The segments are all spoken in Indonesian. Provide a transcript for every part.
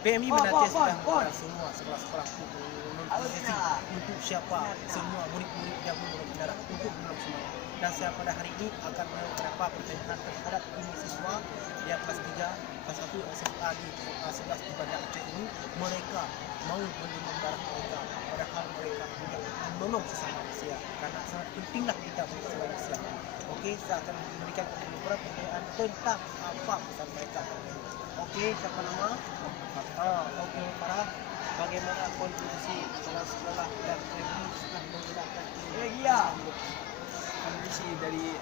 PMI Medatya sudah membuka semua sekolah-sekolah untuk siapa semua murid-murid yang menurut darah untuk menurut semua. Dan saya pada hari ini akan beberapa pertanyaan terhadap ini siswa yang kelas 3, kelas 1 SMA di 11 di Banda Aceh ini. Mereka mau menyumbang darah mereka, padahal mereka juga menolong sesama manusia, karena sangat pentinglah kita menjadi manusia. Oke, saya akan memberikan beberapa pertanyaan tentang apa pesan mereka. Oke, siapa nama? Oke, para bagaimana kontribusi sekolah-sekolah dan PMI setelah menggunakan ini? Kontribusi dari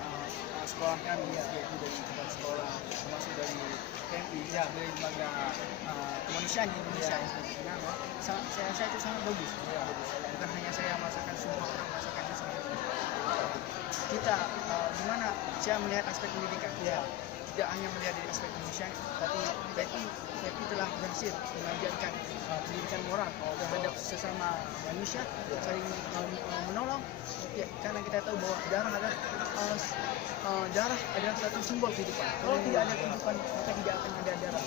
sekolah kami, yaitu dari kepala sekolah, termasuk dari PMI, dari lembaga kemanusiaan di Indonesia, saya rasa itu sangat bagus. Bukan hanya saya merasakan, semua orang merasakan itu sangat bagus. Kita gimana saya melihat aspek pendidikan, tidak hanya melihat dari aspek kemanusiaan, tapi PMI telah berhasil mengajarkan pendidikan moral terhadap sesama manusia, saling menolong. Ya, karena kita tahu bahwa darah adalah satu simbol kehidupan. Kalau tidak ada kehidupan, maka tidak akan ada darah.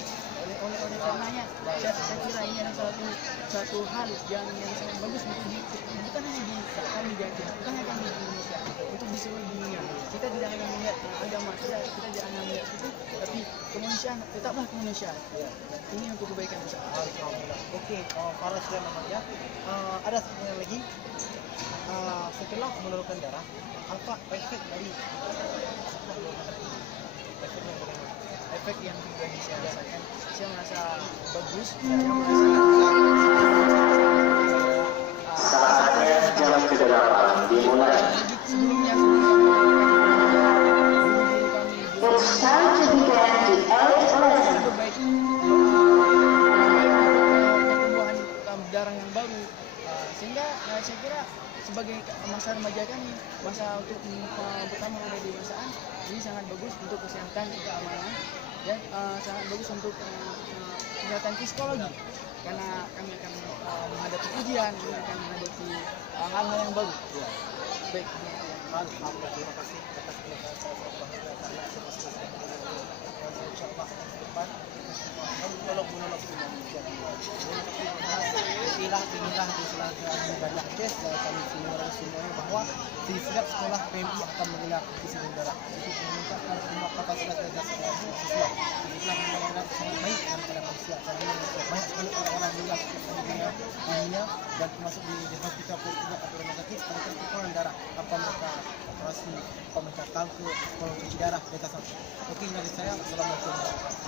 Oleh karenanya, saya kira ini adalah satu hal yang sangat bagus bukan hanya di kami di Aceh, bukan hanya kami di Indonesia, untuk di seluruh dunia. Kita tidak hanya melihat agama, kita tidak hanya melihat itu, tapi kemanusiaan tetaplah kemanusiaan. Ini untuk kebaikan bersama. Oke, para sudah namanya. Ada satu yang lagi. Setelah menurunkan darah, apa efek dari Efek yang pribadi saya rasakan, saya merasa bagus. Saatnya jalan ke depan dimulai. Sebelumnya It's time to begin the 8th lesson. pertumbuhan darah yang baru, sehingga saya kira sebagai masa remaja kami, masa untuk pertama ada dewasaan, ini sangat bagus untuk kesehatan keamanan dan sangat bagus untuk kesehatan psikologi, karena kami akan menghadapi ujian, kami akan menghadapi hal-hal yang baru. Baik, Alhamdulillah, terima kasih atas insyaallah depan menolong semua manusia. Inilah di selatan Banda Aceh, kami semuanya bahwa di setiap sekolah PMI akan menggelar isi darah untuk meningkatkan semua kapasitas dan siswa. Inilah mengenai sangat baik daripada manusia. Banyak sekali orang-orang meninggal di dunia dan termasuk di hospital juga atau rumah sakit mereka kekurangan darah. Apa mereka operasi, apa mereka kanker, kalau cuci darah mereka sampai. Oke, dari saya, assalamualaikum.